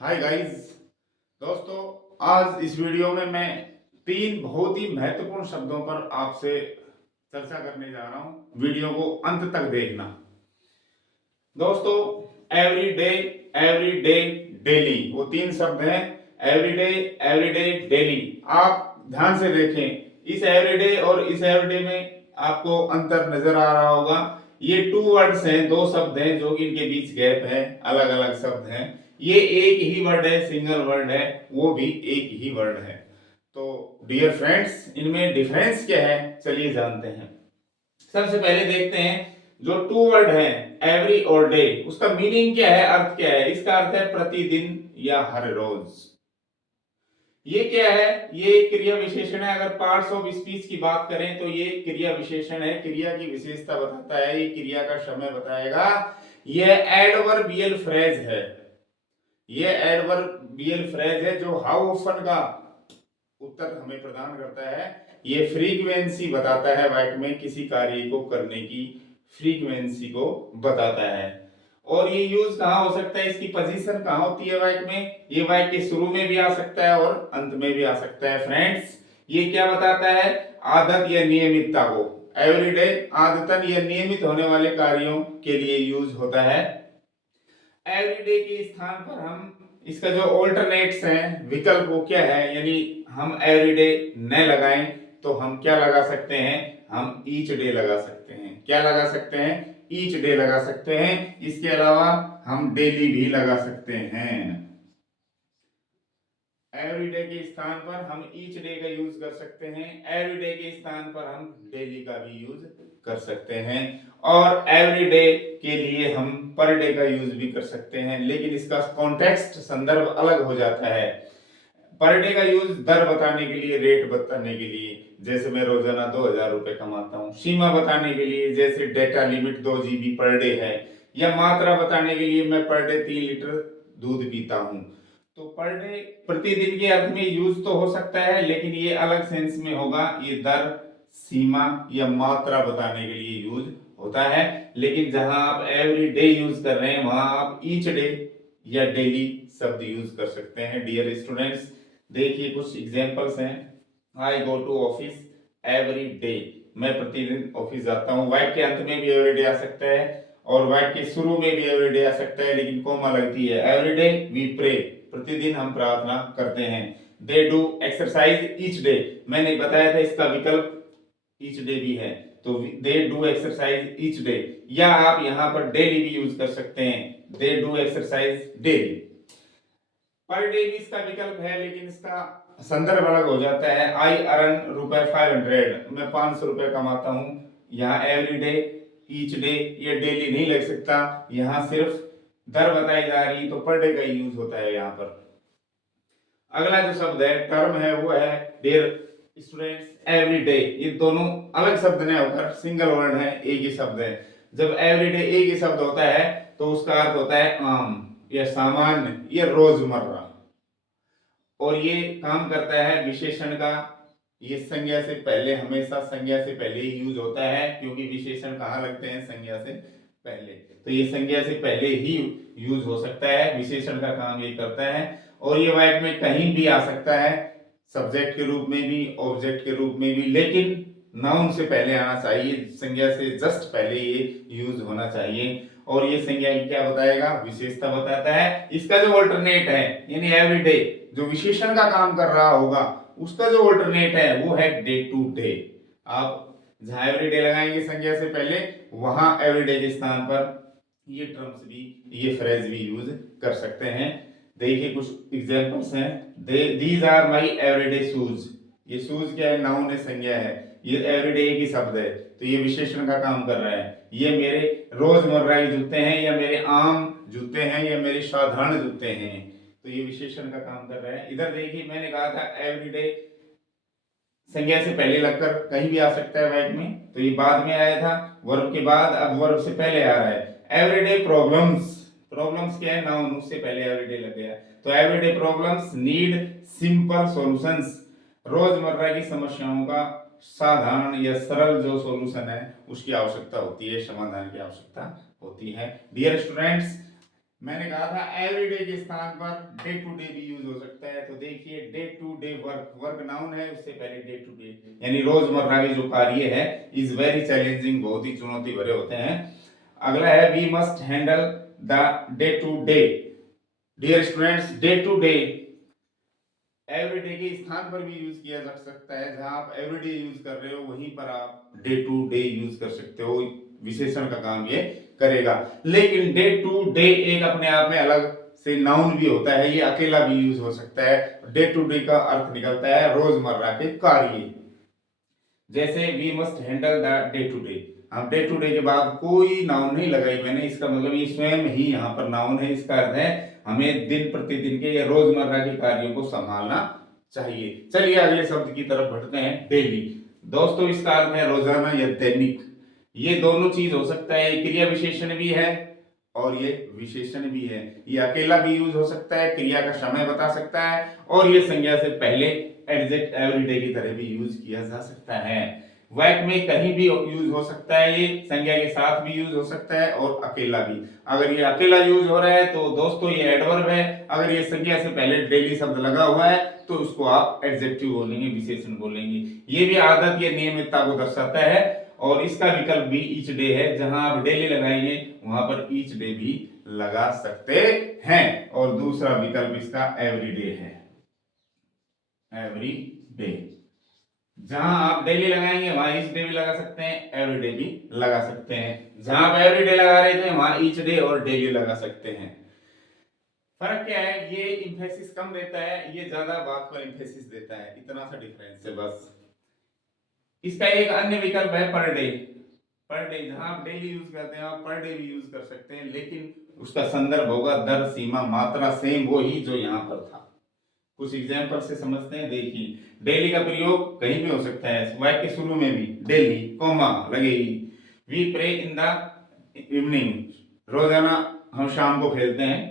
Hi guys. दोस्तों, आज इस वीडियो में मैं तीन बहुत ही महत्वपूर्ण शब्दों पर आपसे चर्चा करने जा रहा हूं। वीडियो को अंत तक देखना। दोस्तों, एवरी डे डेली, वो तीन शब्द हैं। Every day daily. आप ध्यान से देखें, इस एवरीडे और इस एवरीडे में आपको अंतर नजर आ रहा होगा। ये टू वर्ड्स हैं, दो शब्द हैं जो कि इनके बीच गैप है, अलग अलग शब्द हैं। ये एक ही वर्ड है, सिंगल वर्ड है, वो भी एक ही वर्ड है। तो डियर फ्रेंड्स, इनमें डिफरेंस क्या है, चलिए जानते हैं। सबसे पहले देखते हैं, जो टू वर्ड है एवरी और डे, उसका मीनिंग क्या है, अर्थ क्या है। इसका अर्थ है प्रतिदिन या हर रोज। ये क्या है, ये क्रिया विशेषण है। अगर पार्ट्स ऑफ स्पीच की बात करें तो ये क्रिया विशेषण है, क्रिया की विशेषता बताता है, ये क्रिया का समय बताएगा। ये एडवर्बियल फ्रेज है, ये एडवर्बियल फ्रेज है जो हाउ ऑफन का उत्तर हमें प्रदान करता है। ये फ्रीक्वेंसी बताता है, वाक्य में किसी कार्य को करने की फ्रीक्वेंसी को बताता है। और ये यूज कहाँ हो सकता है, इसकी पोजीशन कहाँ होती है वाक्य में। ये वाक्य के शुरू में भी आ सकता है और अंत में भी आ सकता है। फ्रेंड्स, ये क्या बताता है, आदत या नियमितता को। एवरीडे आदतन या नियमित होने वाले कार्यों के लिए यूज होता है। एवरीडे के स्थान पर हम इसका जो ऑल्टरनेट्स हैं, विकल्प, वो क्या है, यानी हम एवरीडे न लगाएं तो हम क्या लगा सकते हैं, हम ईच डे लगा सकते हैं। क्या लगा सकते हैं, ईच डे लगा सकते हैं। इसके अलावा हम डेली भी लगा सकते हैं। एवरीडे के स्थान पर हम ईच डे का यूज कर सकते हैं, एवरीडे के स्थान पर हम डेली का भी यूज कर सकते हैं, और एवरीडे के लिए हम पर डे का यूज भी कर सकते हैं। लेकिन इसका कॉन्टेक्स्ट, संदर्भ अलग हो जाता है। पर डे का यूज दर बताने के लिए, रेट बताने के लिए, जैसे मैं रोजाना 2000 रुपए कमाता हूँ। सीमा बताने के लिए, जैसे data limit 2 GB per day है। या मात्रा बताने के लिए, मैं पर डे 3 लीटर दूध पीता हूँ। तो पर डे प्रतिदिन के अर्थ में यूज तो हो सकता है, लेकिन ये अलग सेंस में होगा। ये दर, सीमा या मात्रा बताने के लिए यूज होता है। लेकिन जहां आप एवरी डे यूज कर रहे हैं, वहां आप ईच डे या डेली शब्द यूज कर सकते हैं। डियर स्टूडेंट्स, देखिए कुछ एग्जांपल्स हैं। I go to office every day, मैं प्रतिदिन ऑफिस जाता हूँ। वाक्य के अंत में भी एवरी डे आ सकता है और वाक्य के शुरू में भी एवरी डे आ सकता है, लेकिन कॉमा लगती है। एवरी डे वी प्रे, प्रतिदिन हम प्रार्थना करते हैं। They do exercise each day, मैंने बताया था इसका विकल्प ईच डे भी है, तो they do exercise each day. या आप यहाँ पर डेली भी यूज कर सकते हैं, they do exercise daily. Per day भी इसका विकल्प है, लेकिन इसका संदर्भ अलग हो जाता है। आई अर्न रुपए 500, मैं 500 रुपए कमाता हूँ। यहाँ एवरी डे, ईच डे या डेली नहीं लग सकता, यहाँ सिर्फ दर बताई जा रही, तो पर डे का यूज होता है यहाँ पर। अगला जो शब्द है, टर्म है, वो है डियर स्टूडेंट्स एवरी डे। ये दोनों अलग शब्द नहीं होकर सिंगल वर्ड है, एक ही शब्द है। जब एवरी डे एक ही शब्द होता है तो उसका अर्थ होता है आम या सामान्य या रोजमर्रा, और ये काम करता है विशेषण का। ये संज्ञा से पहले, हमेशा संज्ञा से पहले ही यूज होता है, क्योंकि विशेषण कहाँ लगते हैं, संज्ञा से पहले। तो ये संज्ञा से पहले ही यूज हो सकता है, विशेषण का काम ये करता है। और ये वाक्य में कहीं भी आ सकता है, सब्जेक्ट के रूप में भी, ऑब्जेक्ट के रूप में भी, लेकिन नाउन से पहले आना चाहिए, संज्ञा से जस्ट पहले ये यूज होना चाहिए। और ये संज्ञा की क्या बताएगा, विशेषता बताता है। इसका जो ऑल्टरनेट है, यानी एवरीडे, जो विशेषण का काम कर रहा होगा, उसका जो ऑल्टरनेट है वो है डे टू डे। आप जहां एवरीडे लगाएंगे संज्ञा से पहले, वहां एवरीडे के स्थान पर ये टर्म्स भी, ये फ्रेज भी यूज कर सकते हैं। देखिए कुछ एग्जांपल्स हैं। These are my everyday shoes, ये शूज क्या है, नाउन है, संज्ञा है। ये एवरीडे की शब्द है, तो ये विशेषण का काम कर रहा है। ये मेरे रोजमर्रा के जूते हैं, या मेरे आम जूते हैं, या मेरे साधारण जूते हैं, तो ये विशेषण का काम कर रहा है। इधर देखिए, मैंने कहा था एवरीडे संज्ञा से पहले लगकर कहीं भी आ सकता है वाक्य में, तो ये बाद में आया था वर्ब के बाद, अब वर्ब से पहले आ रहा है। एवरीडे प्रॉब्लम्स, प्रॉब्लम्स क्या है, नाउन, उससे पहले एवरीडे लग गया, तो everyday problems need simple solutions, रोजमर्रा की समस्याओं का साधारण या सरल जो सॉल्यूशन है उसकी आवश्यकता होती है, समाधान की आवश्यकता होती है। डियर स्टूडेंट्स, मैंने कहा था एवरीडे के स्थान पर डे टू डे भी यूज हो सकता है। तो देखिए day to day work, work noun है, उससे पहले डे टू डे यानी रोजमर्रा के जो कार्य है इज वेरी चैलेंजिंग, बहुत ही चुनौती भरे होते हैं। अगला है we must handle the day to day. Dear students, day to day everyday के स्थान पर भी यूज किया जा सकता है। जहां आप एवरीडे यूज कर रहे हो वहीं पर आप डे टू डे यूज कर सकते हो, विशेषण का काम ये करेगा। लेकिन डे टू डे एक अपने आप में अलग से नाउन भी होता है, ये अकेला भी यूज हो सकता है। डे टू डे का अर्थ निकलता है रोजमर्रा के कार्य। जैसे we must handle the day to day, हम डे टू डे के बाद कोई नाउन नहीं लगाई मैंने, इसका मतलब ये स्वयं ही यहाँ पर नाउन है। इसका अर्थ है हमें दिन प्रतिदिन के या रोजमर्रा के कार्यों को संभालना चाहिए। चलिए अगले शब्द की तरफ बढ़ते हैं, डेली। दोस्तों इसका अर्थ है रोजाना या दैनिक। ये दोनों चीज हो सकता है, ये क्रिया विशेषण भी है और ये विशेषण भी है। ये अकेला भी यूज हो सकता है, क्रिया का समय बता सकता है, और ये संज्ञा से पहले एडजेक्ट एवरीडे की तरह भी यूज किया जा सकता है। वाक्य में कहीं भी यूज हो सकता है, ये संज्ञा के साथ भी यूज हो सकता है और अकेला भी। अगर ये अकेला यूज हो रहा है तो दोस्तों ये एडवर्ब है। अगर ये संज्ञा से पहले डेली शब्द लगा हुआ है तो उसको आप एडजेक्टिव बोलेंगे, विशेषण बोलेंगे। ये भी आदत या नियमितता को दर्शाता है। और इसका विकल्प भी ईच डे है, जहां आप डेली लगाएंगे वहां पर ईच डे भी लगा सकते हैं। और दूसरा विकल्प इसका एवरीडे है, एवरी डे। जहां आप डेली लगाएंगे वहां ईच डे भी लगा सकते हैं, एवरीडे भी लगा सकते हैं। जहां आप एवरीडे लगा रहे थे वहां ईच डे और डेली लगा सकते हैं। फर्क क्या है, ये इंफेसिस कम देता है, ये ज्यादा बात पर इंफेसिस देता है, इतना सा डिफरेंस है बस। इसका एक अन्य विकल्प है पर डे। पर डे जहां आप डेली यूज करते हैं आप पर डे भी यूज कर सकते हैं, लेकिन उसका संदर्भ होगा दर, सीमा, मात्रा सेम वो ही जो यहाँ पर था। कुछ एग्जाम्पल से समझते हैं। देखिए डेली का प्रयोग कहीं भी हो सकता है, वाक्य के शुरू में भी डेली कॉमा लगेगी। We pray in the evening, रोजाना हम शाम को खेलते हैं।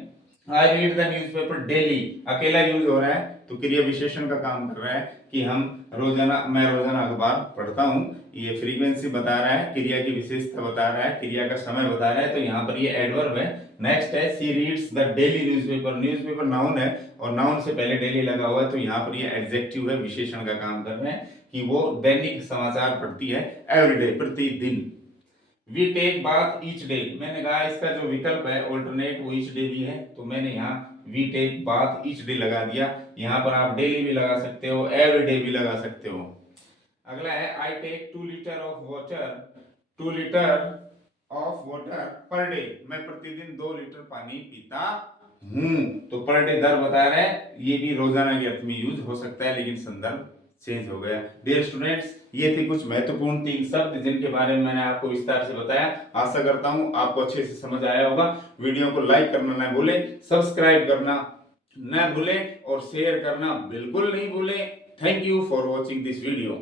I read the newspaper daily, अकेला यूज हो रहा है तो क्रिया विशेषण का काम कर रहा है कि हम रोजाना, मैं रोजाना अखबार पढ़ता हूँ। ये फ्रीक्वेंसी बता रहा है, क्रिया की विशेषता बता रहा है, क्रिया का समय बता रहा है, तो यहाँ पर ये एडवर्ब है। नेक्स्ट है she reads the daily newspaper, newspaper noun है और नाउन से पहले डेली लगा हुआ है तो यहाँ पर ये एडजेक्टिव है, विशेषण का काम कर रहे हैं कि वो दैनिक समाचार पढ़ती है, एवरीडे, प्रतिदिन। We take bath each day, मैंने कहा इसका जो विकल्प है ऑल्टरनेट वो ईच डे भी है, तो मैंने यहाँ we take bath each day लगा दिया। यहाँ पर आप डेली भी लगा सकते हो, एवरीडे भी लगा सकते हो। अगला है I take 2 litre of water, 2 litre of water per day, मैं प्रतिदिन 2 लीटर पानी पीता हूं। तो पर डे दर बता रहा है, ये भी रोजाना के अर्थ में यूज हो सकता है लेकिन संदर्भ चेंज हो गया। डियर स्टूडेंट्स, ये थे कुछ महत्वपूर्ण 3 शब्द जिनके बारे में मैंने आपको विस्तार से बताया। आशा करता हूं आपको अच्छे से समझ आया होगा। वीडियो को लाइक करना ना भूलें, सब्सक्राइब करना न भूलें और शेयर करना बिल्कुल नहीं भूलें। Thank you for watching this video.